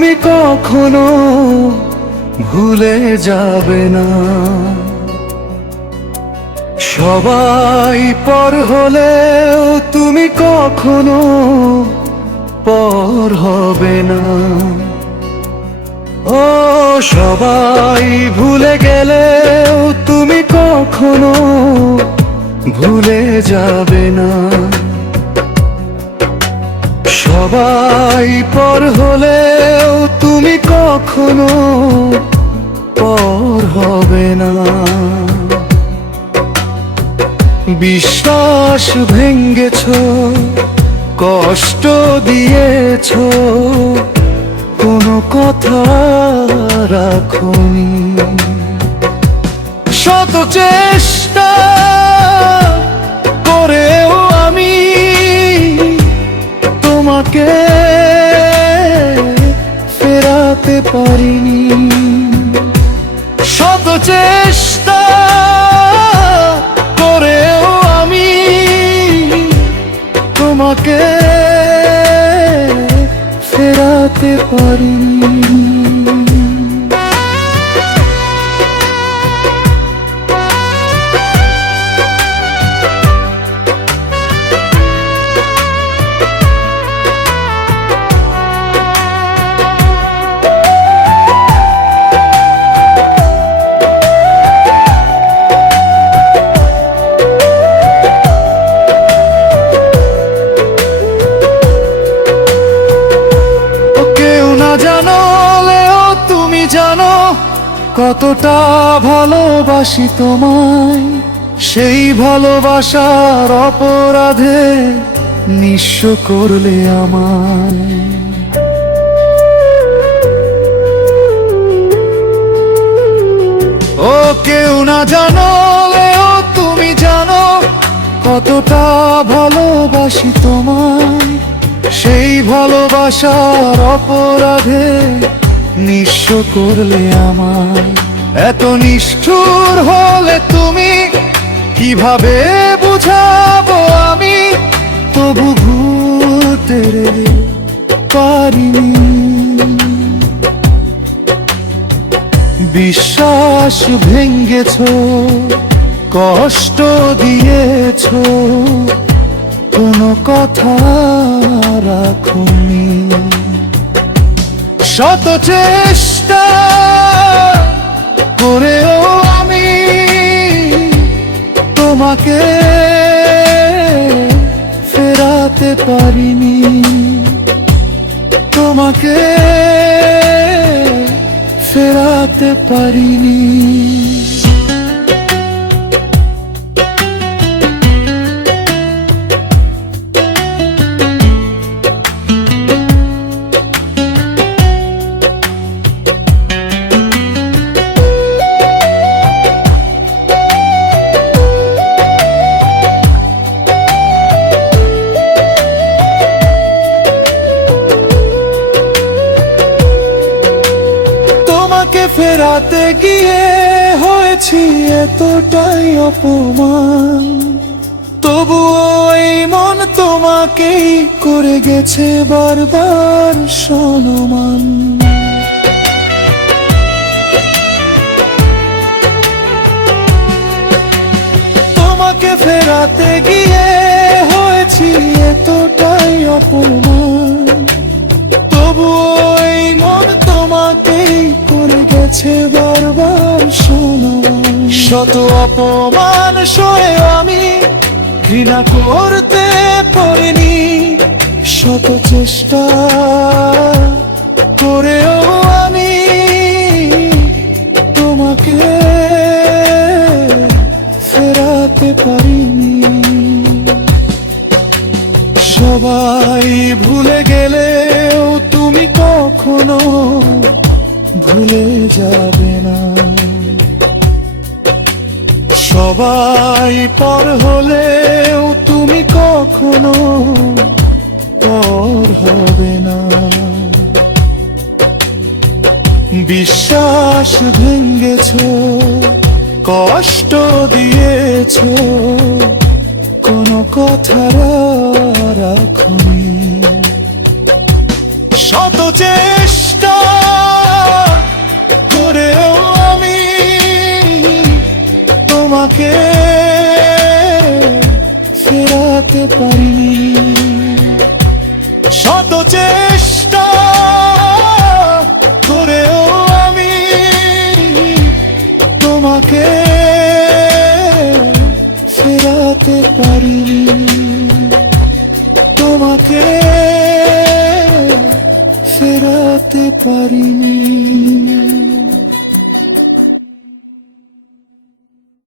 তুমি কখনো ভুলে যাবে না। সবাই পর হলেও তুমি কখনো পর হবে না। ও সবাই ভুলে গেলেও তুমি কখনো ভুলে যাবে না। সবাই পর হলেও তুমি কখনো পর হবে না। বিশ্বাস ভেঙেছ, কষ্ট দিয়েছ, কোনো কথা রাখোনি। শত চেষ্টা করেও আমি তোমাকে ফেরাতে পারিনি। শত চেষ্টা করেও আমি তোমাকে ফেরাতে পারিনি। জানো কতটা ভালোবাসি তোমায়, সেই ভালোবাসার অপরাধে নিঃস্ব করলে আমায়। ও কেউ না জানলেও তুমি জানো কতটা ভালোবাসি তোমায়, সেই ভালোবাসার অপরাধে নিঃস্ব করলে আমায়। এত নিষ্ঠুর হলে তুমি কিভাবে বুঝাবো আমি, তবু ভুলতে পারিনি। বিশ্বাস ভেঙেছ, কষ্ট দিয়েছ, কোনো কথা রাখোনি। শত চেষ্টা করেও আমি তোমাকে ফেরাতে পারিনি। তোমাকে ফেরাতে পারিনি। ফেরাতে গিয়ে হয়েছি এতটাই অপমান, তবুও এই মন তোমাকেই করে গেছে বারবার সম্মান। তোমাকে ফেরাতে গিয়ে হয়েছি এতটাই অপমান, তবুও এই মন তোমাকেই করে গেছে বারবার সম্মান। শত অপমান সয়ে আমি ঘৃণা করতে পারিনি। শত চেষ্টা করেও আমি তোমাকে ফেরাতে পারিনি। সবাই ভুলে গেলেও তুমি কখনো ভুলে যাবে না। সবাই পর হলেও তুমি কখনো পর হবে না। বিশ্বাস ভেঙেছ, কষ্ট দিয়েছ, কোনো কথা রাখোনি। শত চেষ্টা তোমাকে ফেরাতে পারিনি। শত চেষ্টা করেও আমি তোমাকে ফেরাতে পারিনি, তোমাকে ফেরাতে পারিনি।